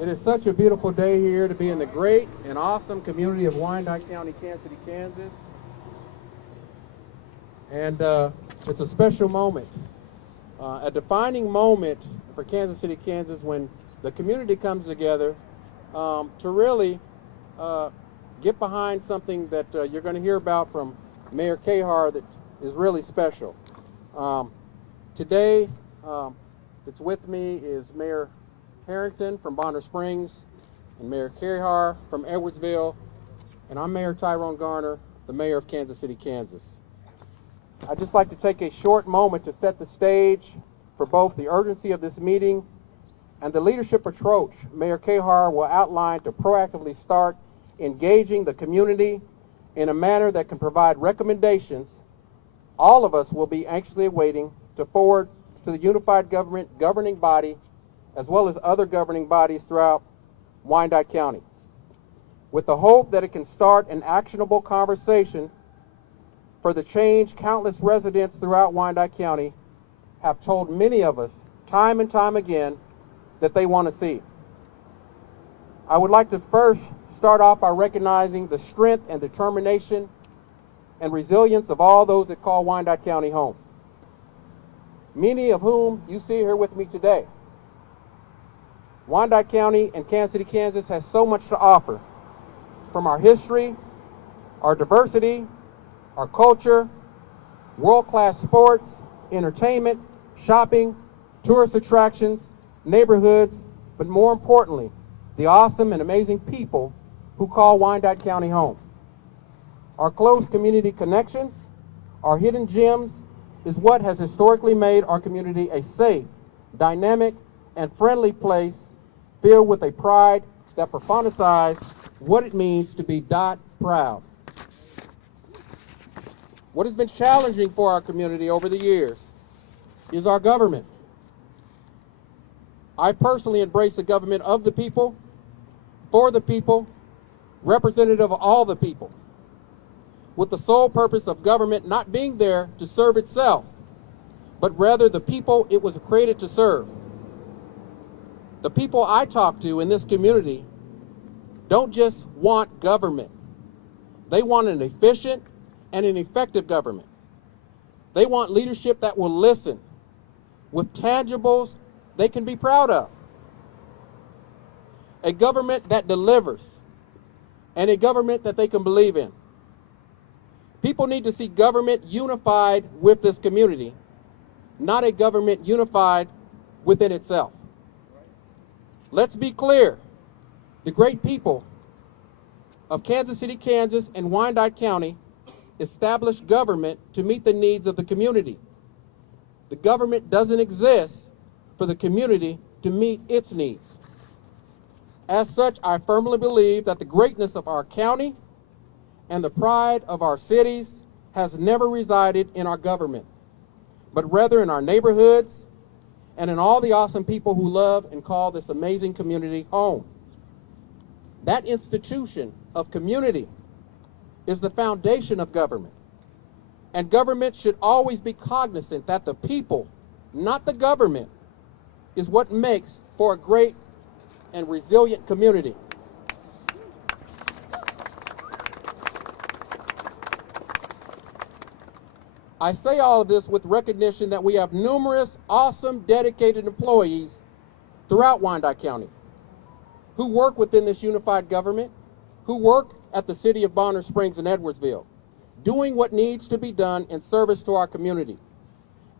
It is such a beautiful day here to be in the great and awesome community of Wyandotte County, Kansas City, Kansas. And it's a special moment, a defining moment for Kansas City, Kansas, when the community comes together to really get behind something that you're going to hear about from Mayor Garner that is really special. Today, that's with me is Mayor Harrington from Bonner Springs and Mayor Garner from Edwardsville, and I'm Mayor Tyronne Garner, the Mayor of Kansas City, Kansas. I'd just like to take a short moment to set the stage for both the urgency of this meeting and the leadership approach Mayor Garner will outline to proactively start engaging the community in a manner that can provide recommendations all of us will be anxiously awaiting to forward to the unified government governing body as well as other governing bodies throughout Wyandotte County, with the hope that it can start an actionable conversation for the change countless residents throughout Wyandotte County have told many of us time and time again that they want to see. I would like to first start off by recognizing the strength and determination and resilience of all those that call Wyandotte County home, many of whom you see here with me today. Wyandotte County and Kansas City, Kansas has so much to offer, from our history, our diversity, our culture, world-class sports, entertainment, shopping, tourist attractions, neighborhoods, but more importantly, the awesome and amazing people who call Wyandotte County home. Our close community connections, our hidden gems, is what has historically made our community a safe, dynamic, and friendly place filled with a pride that personifies what it means to be dot proud. What has been challenging for our community over the years is our government. I personally embrace the government of the people, for the people, representative of all the people, with the sole purpose of government not being there to serve itself, but rather the people it was created to serve. The people I talk to in this community don't just want government. They want an efficient and an effective government. They want leadership that will listen with tangibles they can be proud of. A government that delivers and a government that they can believe in. People need to see government unified with this community, not a government unified within itself. Let's be clear. The great people of Kansas City, Kansas and Wyandotte County established government to meet the needs of the community. The government doesn't exist for the community to meet its needs. As such, I firmly believe that the greatness of our county and the pride of our cities has never resided in our government, but rather in our neighborhoods and in all the awesome people who love and call this amazing community home. That institution of community is the foundation of government. And government should always be cognizant that the people, not the government, is what makes for a great and resilient community. I say all of this with recognition that we have numerous awesome, dedicated employees throughout Wyandotte County who work within this unified government, who work at the city of Bonner Springs and Edwardsville, doing what needs to be done in service to our community.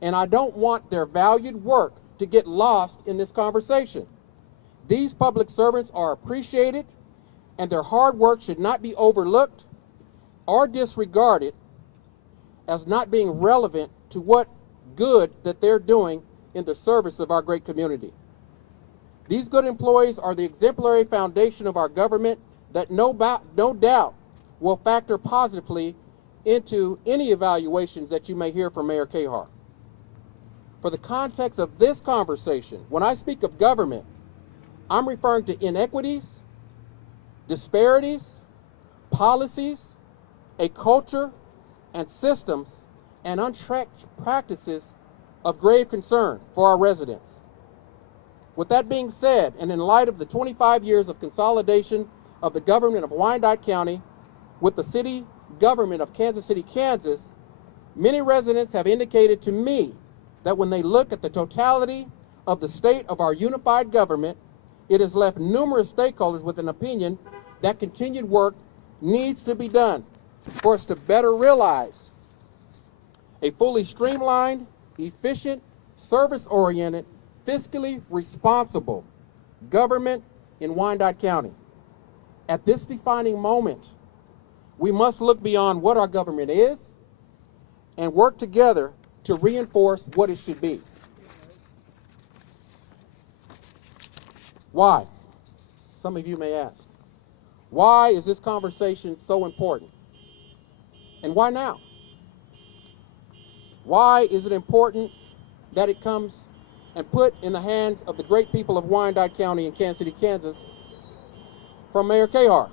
And I don't want their valued work to get lost in this conversation. These public servants are appreciated, and their hard work should not be overlooked or disregarded as not being relevant to what good that they're doing in the service of our great community. These good employees are the exemplary foundation of our government that no doubt will factor positively into any evaluations that you may hear from Mayor Garner. For the context of this conversation, when I speak of government, I'm referring to inequities, disparities, policies, a culture, and systems and untracked practices of grave concern for our residents. With that being said, and in light of the 25 years of consolidation of the government of Wyandotte County with the city government of Kansas City, Kansas, many residents have indicated to me that when they look at the totality of the state of our unified government, it has left numerous stakeholders with an opinion that continued work needs to be done for us to better realize a fully streamlined, efficient, service-oriented, fiscally responsible government in Wyandotte County. At this defining moment, we must look beyond what our government is and work together to reinforce what it should be. Why? Some of you may ask. Why is this conversation so important? And why now? Why is it important that it comes and put in the hands of the great people of Wyandotte County in Kansas City, Kansas from Mayor Garner?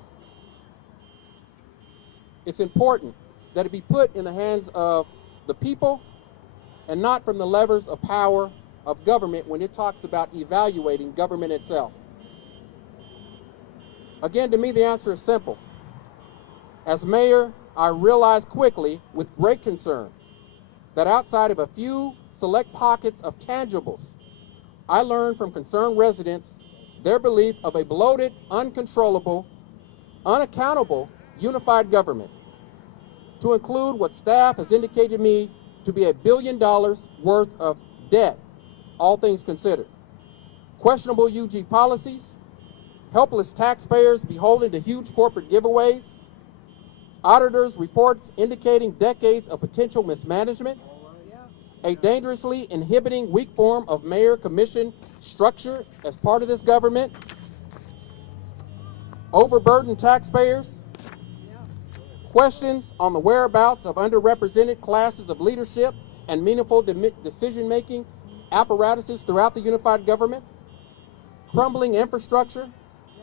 It's important that it be put in the hands of the people and not from the levers of power of government when it talks about evaluating government itself. Again, to me, the answer is simple. As mayor, I realized quickly with great concern that outside of a few select pockets of tangibles, I learned from concerned residents their belief of a bloated, uncontrollable, unaccountable, unified government, to include what staff has indicated to me to be $1 billion worth of debt, all things considered. Questionable UG policies, helpless taxpayers beholden to huge corporate giveaways, auditors' reports indicating decades of potential mismanagement, a dangerously inhibiting weak form of mayor-commission structure as part of this government, overburdened taxpayers, questions on the whereabouts of underrepresented classes of leadership and meaningful decision-making apparatuses throughout the unified government, crumbling infrastructure,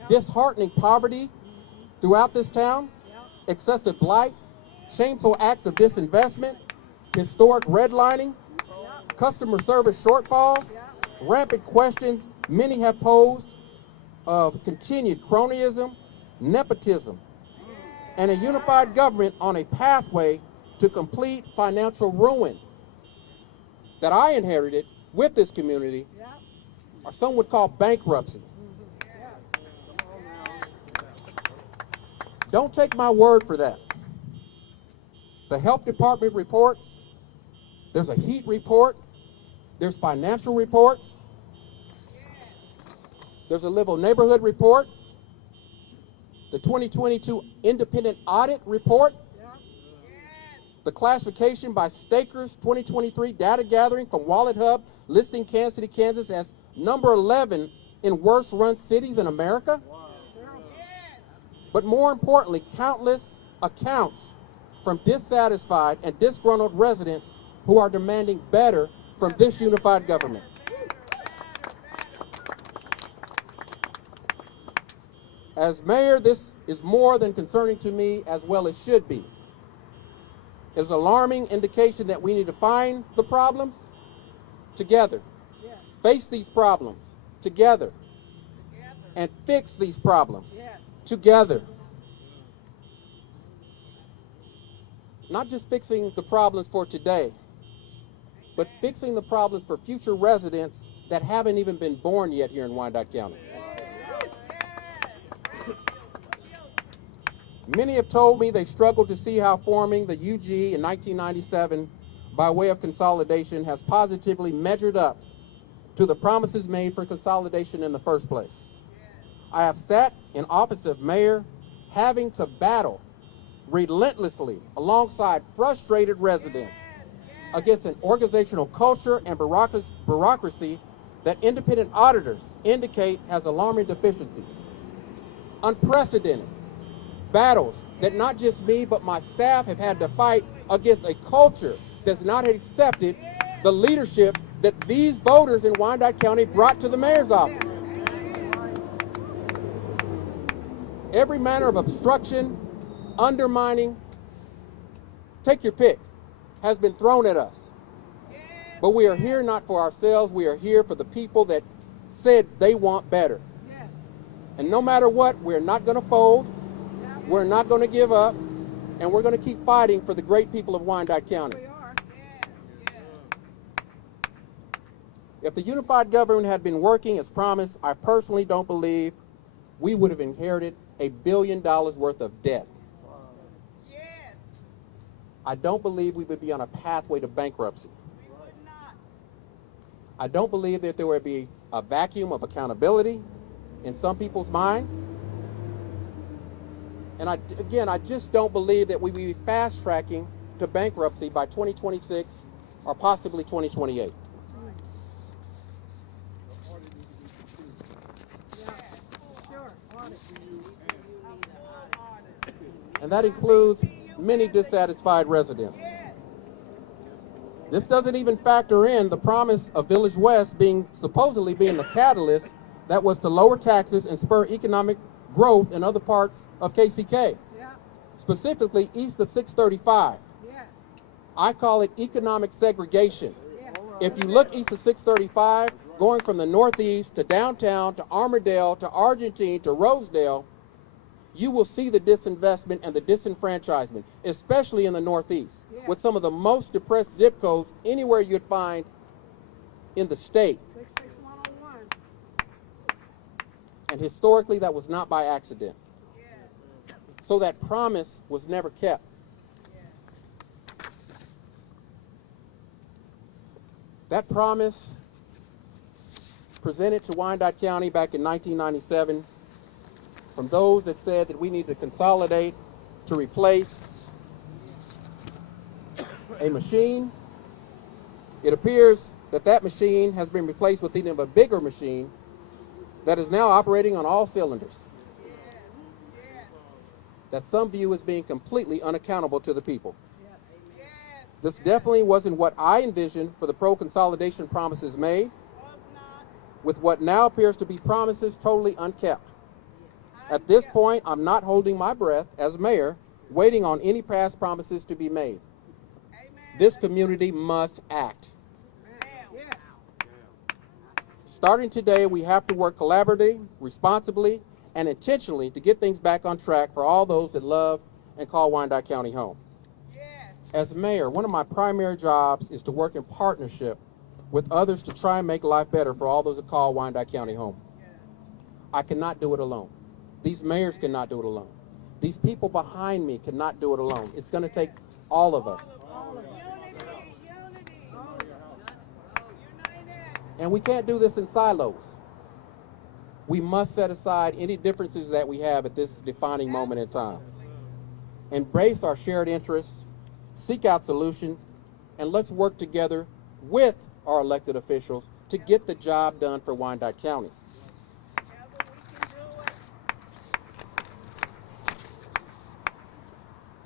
disheartening poverty throughout this town, excessive blight, shameful acts of disinvestment, historic redlining, customer service shortfalls, rampant questions many have posed of continued cronyism, nepotism, and a unified government on a pathway to complete financial ruin that I inherited with this community, or some would call bankruptcy. Don't take my word for that. The health department reports, there's a heat report, there's financial reports, there's a livable neighborhood report, the 2022 independent audit report, the classification by Stakers 2023 data gathering from Wallet Hub listing Kansas City, Kansas as number 11 in worst run cities in America. But more importantly, countless accounts from dissatisfied and disgruntled residents who are demanding better from this unified government. As mayor, this is more than concerning to me as well as should be. It is an alarming indication that we need to find the problems together, face these problems together, and fix these problems together. Not just fixing the problems for today, but fixing the problems for future residents that haven't even been born yet here in Wyandotte County. Many have told me they struggle to see how forming the UG in 1997 by way of consolidation has positively measured up to the promises made for consolidation in the first place. I have sat in office of mayor having to battle relentlessly alongside frustrated residents against an organizational culture and bureaucracy that independent auditors indicate has alarming deficiencies. Unprecedented battles that not just me but my staff have had to fight against a culture that's not accepted the leadership that these voters in Wyandotte County brought to the mayor's office. Every manner of obstruction, undermining, take your pick, has been thrown at us. But we are here not for ourselves, we are here for the people that said they want better. Yes. And no matter what, we're not going to fold, Yeah. we're not going to give up, and we're going to keep fighting for the great people of Wyandotte County. We are. If the unified government had been working as promised, I personally don't believe we would have inherited $1 billion worth of debt. Yes. I don't believe we would be on a pathway to bankruptcy. We would not. I don't believe that there would be a vacuum of accountability in some people's minds. And I just don't believe that we would be fast-tracking to bankruptcy by 2026 or possibly 2028. Yeah. Sure. Audit. And that includes many dissatisfied residents. This doesn't even factor in the promise of Village West supposedly being the catalyst that was to lower taxes and spur economic growth in other parts of KCK, Yeah. specifically east of 635. Yes. I call it economic segregation. Yes. If you look east of 635, going from the northeast to downtown to Armourdale to Argentine to Rosedale, you will see the disinvestment and the disenfranchisement, especially in the northeast, Yeah. with some of the most depressed zip codes anywhere you'd find in the state. 66101. And historically, that was not by accident. So that promise was never kept. That promise presented to Wyandotte County back in 1997 from those that said that we need to consolidate to replace a machine. It appears that that machine has been replaced with even a bigger machine that is now operating on all cylinders, that some view as being completely unaccountable to the people. Yes. This definitely wasn't what I envisioned for the pro-consolidation promises made, with what now appears to be promises totally unkept. At this point, I'm not holding my breath as mayor, waiting on any past promises to be made. This community must act. Yes. Starting today, we have to work collaboratively, responsibly, and intentionally to get things back on track for all those that love and call Wyandotte County home. As mayor, one of my primary jobs is to work in partnership with others to try and make life better for all those that call Wyandotte County home. I cannot do it alone. These mayors cannot do it alone. These people behind me cannot do it alone. It's going to take all of us. And we can't do this in silos. We must set aside any differences that we have at this defining moment in time. Embrace our shared interests, seek out solutions, and let's work together with our elected officials to get the job done for Wyandotte County.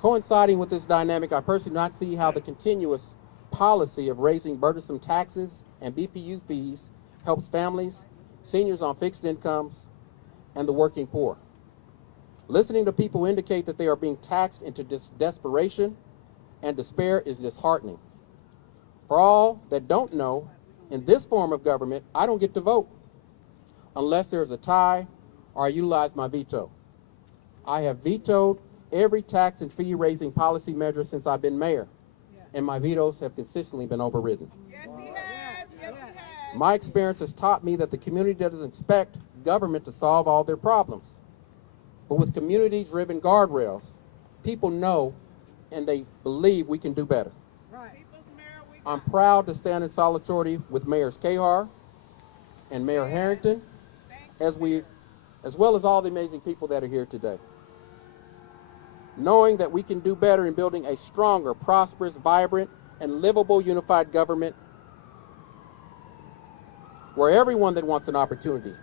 Coinciding with this dynamic, I personally do not see how the continuous policy of raising burdensome taxes and BPU fees helps families, seniors on fixed incomes, and the working poor. Listening to people indicate that they are being taxed into desperation and despair is disheartening. For all that don't know, in this form of government, I don't get to vote unless there's a tie or I utilize my veto. I have vetoed every tax and fee raising policy measure since I've been mayor, and my vetoes have consistently been overridden. Yes, he has. Yes, he has. My experience has taught me that the community doesn't expect government to solve all their problems. But with community-driven guardrails, people know and they believe we can do better. Right. I'm proud to stand in solidarity with Mayors Cahar and Mayor Harrington, as well as all the amazing people that are here today. Knowing that we can do better in building a stronger, prosperous, vibrant, and livable unified government where everyone that wants an opportunity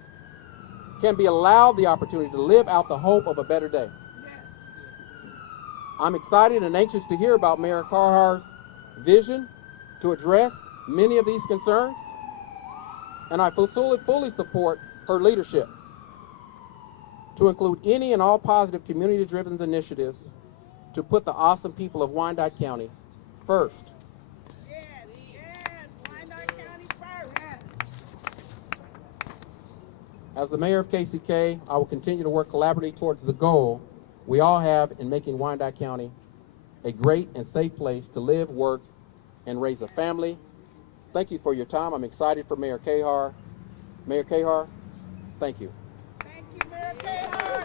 can be allowed the opportunity to live out the hope of a better day. Yes. I'm excited and anxious to hear about Mayor Cahar's vision to address many of these concerns, and I fully support her leadership to include any and all positive community-driven initiatives to put the awesome people of Wyandotte County first. Yes, yes. Wyandotte County first. Yes. As the mayor of KCK, I will continue to work collaboratively towards the goal we all have in making Wyandotte County a great and safe place to live, work, and raise a family. Thank you for your time. I'm excited for Mayor Kahar. Mayor Kahar, thank you. Thank you, Mayor Garner.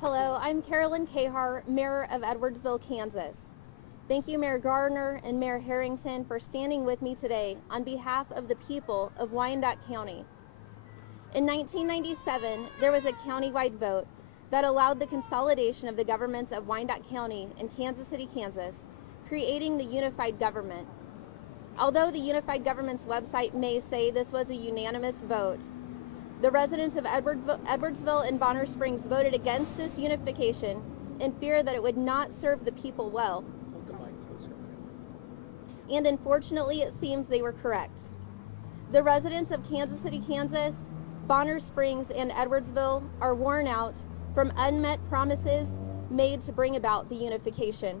Hello, I'm Carolyn Kahar, Mayor of Edwardsville, Kansas. Thank you, Mayor Garner and Mayor Harrington, for standing with me today on behalf of the people of Wyandotte County. In 1997, there was a countywide vote that allowed the consolidation of the governments of Wyandotte County and Kansas City, Kansas, creating the unified government. Although the unified government's website may say this was a unanimous vote, the residents of Edwardsville and Bonner Springs voted against this unification in fear that it would not serve the people well. And unfortunately, it seems they were correct. The residents of Kansas City, Kansas, Bonner Springs, and Edwardsville are worn out from unmet promises made to bring about the unification.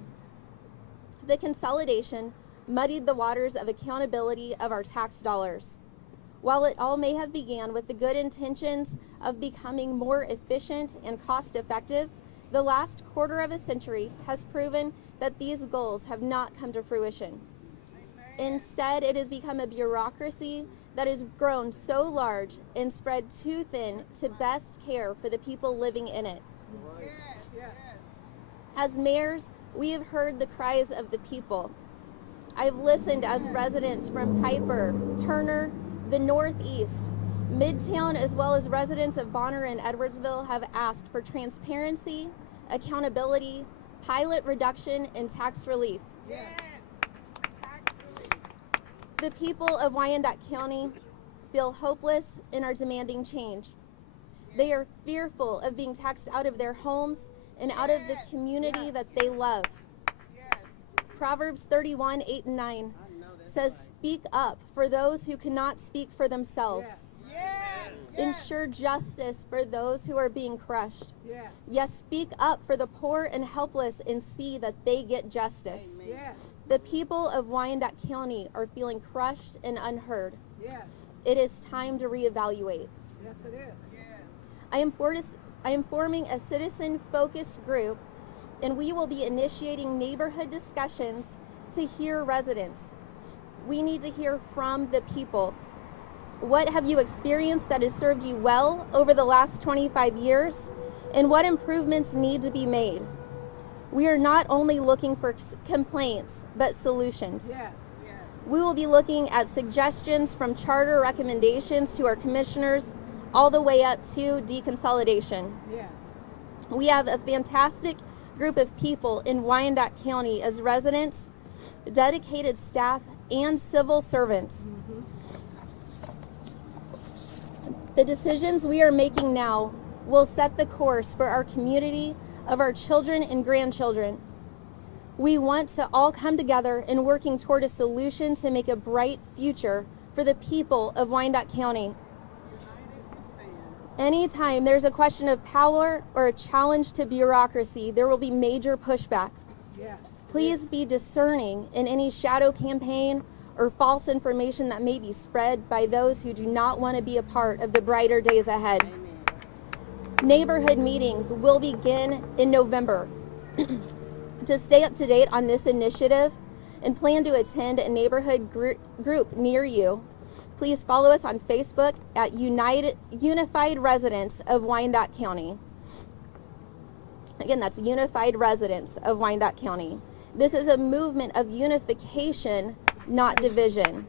The consolidation muddied the waters of accountability of our tax dollars. While it all may have began with the good intentions of becoming more efficient and cost-effective, the last quarter of a century has proven that these goals have not come to fruition. Instead, it has become a bureaucracy that has grown so large and spread too thin to best care for the people living in it. Yes, yes. As mayors, we have heard the cries of the people. I've listened as residents from Piper, Turner, the Northeast, Midtown, as well as residents of Bonner and Edwardsville have asked for transparency, accountability, pilot reduction, and tax relief. Yes. Tax relief. The people of Wyandotte County feel hopeless and are demanding change. They are fearful of being taxed out of their homes and out of the community that they love. Yes. Proverbs 31, 8 and 9 says, "Speak up for those who cannot speak for themselves. Yes. Ensure justice for those who are being crushed. Yes. Yes, speak up for the poor and helpless and see that they get justice." Yes. The people of Wyandotte County are feeling crushed and unheard. Yes. It is time to reevaluate. Yes, it is. Yes. I am forming a citizen-focused group, and we will be initiating neighborhood discussions to hear residents. We need to hear from the people. What have you experienced that has served you well over the last 25 years, and what improvements need to be made? We are not only looking for complaints, but solutions. Yes. Yes. We will be looking at suggestions from charter recommendations to our commissioners all the way up to deconsolidation. Yes. We have a fantastic group of people in Wyandotte County as residents, dedicated staff, and civil servants. The decisions we are making now will set the course for our community of our children and grandchildren. We want to all come together in working toward a solution to make a bright future for the people of Wyandotte County. Anytime there's a question of power or a challenge to bureaucracy, there will be major pushback. Yes. Please be discerning in any shadow campaign or false information that may be spread by those who do not want to be a part of the brighter days ahead. Neighborhood meetings will begin in November. To stay up to date on this initiative and plan to attend a neighborhood group near you, please follow us on Facebook at Unified Residents of Wyandotte County. Again, that's Unified Residents of Wyandotte County. This is a movement of unification, not division.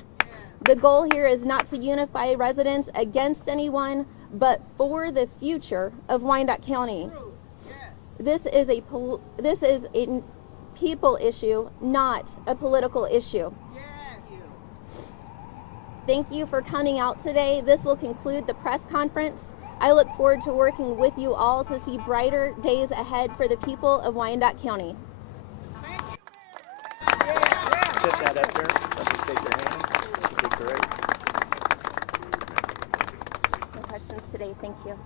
The goal here is not to unify residents against anyone, but for the future of Wyandotte County. Yes. This is a people issue, not a political issue. Yes. Thank you for coming out today. This will conclude the press conference. I look forward to working with you all to see brighter days ahead for the people of Wyandotte County. Sit that up there. Let me shake your hand. Shake your right. No questions today. Thank you.